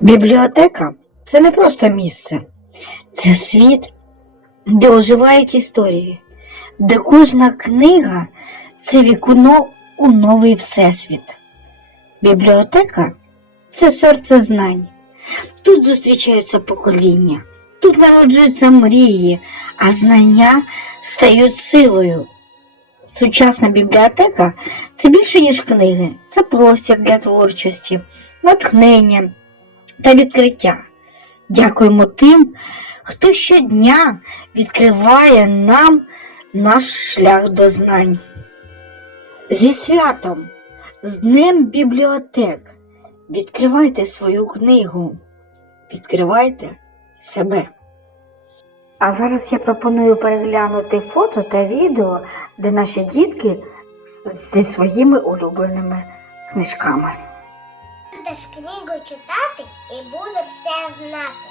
Бібліотека це не просто місце, це світ, де оживають історії, де кожна книга це вікно у новий всесвіт. Бібліотека це серце знань. Тут зустрічаються покоління, тут народжуються мрії, а знання стають силою. Сучасна бібліотека це більше, ніж книги, це простір для творчості, натхнення та відкриття. Дякуємо тим, хто щодня відкриває нам наш шлях до знань. Зі святом, з Днем бібліотек. Відкривайте свою книгу, відкривайте себе. А зараз я пропоную переглянути фото та відео, де наші дітки зі своїми улюбленими книжками. Будеш книгу читати і будеш все знати.